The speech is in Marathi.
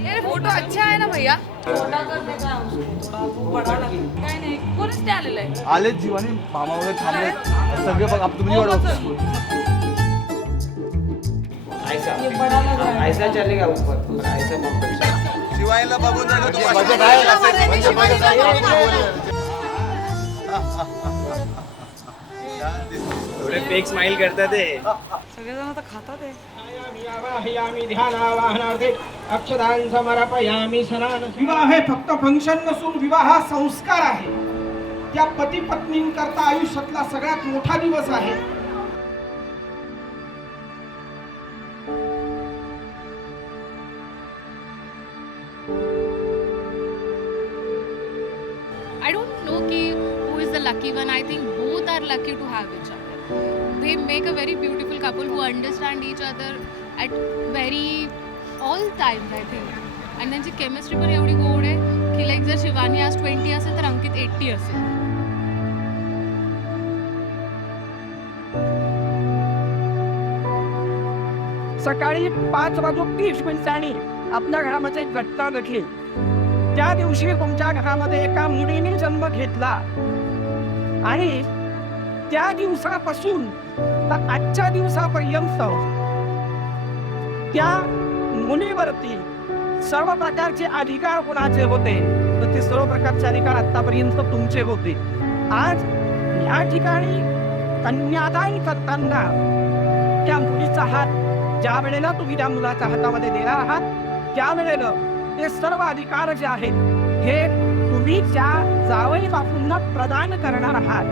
ये फोटो अच्छा है ना भैया? कोणीच ते आलेलं आहे. आलेच जीवानी मामा वगैरे थांबले सगळे बघ आप तुम्ही वाढवता ऐसा चलेगा ऊपर ऐसा मत शिवायला बघून थोड़े फेक स्माइल करता थे सगळेजण आता खातात आहे. अक्षदान समर्पयामी सनान. विवाह हे फक्त फंक्शन नसून विवाह हा संस्कार आहे. त्या पती पत्नींकरता आयुष्यातला सगळ्यात मोठा दिवस आहे. I don't know who is the lucky one. I think both are lucky to have each other. They make a very beautiful couple who understand each other at all times, I think. And त्यांची केमिस्ट्री पण एवढी गोड आहे की लाईक जर शिवानी आज 20 असेल तर अंकित 80 असेल. सकाळी 5:30 आपल्या घरामध्ये एक घटना घडली. त्या दिवशी तुमच्या घरामध्ये एका मुलीने जन्म घेतला आणि त्या दिवसापासून तर आजच्या दिवसापर्यंत त्या मुलीवरती सर्व प्रकारचे अधिकार कोणाचे होते तर ते सर्व प्रकारचे अधिकार आतापर्यंत तुमचे होते. आज या ठिकाणी कन्यादान करताना त्या मुलीचा हात ज्या वेळेला तुम्ही त्या मुलाच्या हातामध्ये देणार आहात त्यावेळेला ते सर्व अधिकार जे आहेत हे तुम्ही त्या जावई बापूंना प्रदान करणार आहात.